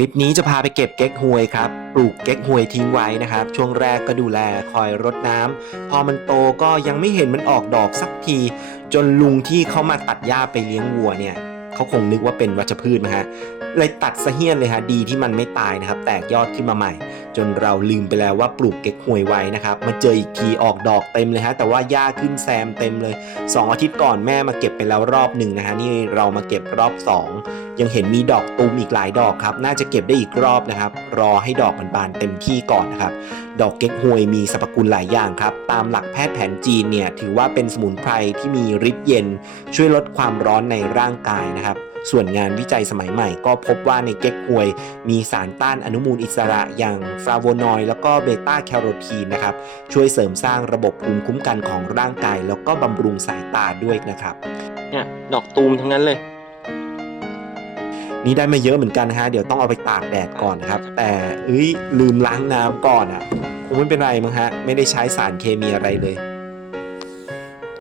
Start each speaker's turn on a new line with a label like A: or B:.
A: คลิปนี้จะพาไปเก็บเก๊กฮวยครับ ปลูกเก๊กฮวยทิ้งไว้นะครับ ช่วงแรกก็ดูแลคอยรดน้ำพอมันโตก็ยังไม่เห็นมันออกดอกสักที จนลุงที่เขามาตัดหญ้าไปเลี้ยงวัวเนี่ยเขาคงนึกว่าเป็นวัชพืชนะฮะเลยตัดสะเฮี้ยนเลยฮะดีที่มันไม่ตายนะครับ แตกยอดขึ้นมาใหม่ จนเราลืมไปแล้วว่าปลูกเก๊กฮวยไว้นะครับ มาเจออีกทีออกดอกเต็มเลยฮะแต่ว่าหญ้าขึ้นแซมเต็มเลย 2 อาทิตย์ก่อนแม่มาเก็บไปแล้วรอบหนึ่งนะฮะนี่เรามาเก็บรอบ 2 ยังเห็นมีดอกตูมอีกหลายดอกครับ น่าจะเก็บได้อีกรอบนะครับ รอให้ดอกมันบานเต็มที่ก่อนนะครับดอกเก๊กฮวยมีสรรพคุณหลายอย่างครับ ตามหลักแพทย์แผนจีนเนี่ยถือว่าเป็นสมุนไพรที่มีฤทธิ์เย็น ช่วยลดความร้อนในร่างกายนะครับส่วนงานวิจัยสมัยใหม่ก็พบว่าในเก๊กฮวย มีสารต้านอนุมูลอิสระอย่างฟลาโวนอยด์แล้วก็เบต้าแคโรทีนนะครับ ช่วยเสริมสร้างระบบภูมิคุ้มกันของร่างกาย แล้วก็บำรุงสายตาด้วยนะครับ เนี่ยดอกตูมทั้งนั้นเลย นี่ได้มาเยอะเหมือนกันนะฮะ เดี๋ยวต้องเอาไปตากแดดก่อนนะครับ แต่เอ้ยลืมล้างน้ำก่อนอะคงไม่เป็นไรมั้งฮะ ไม่ได้ใช้สารเคมีอะไรเลย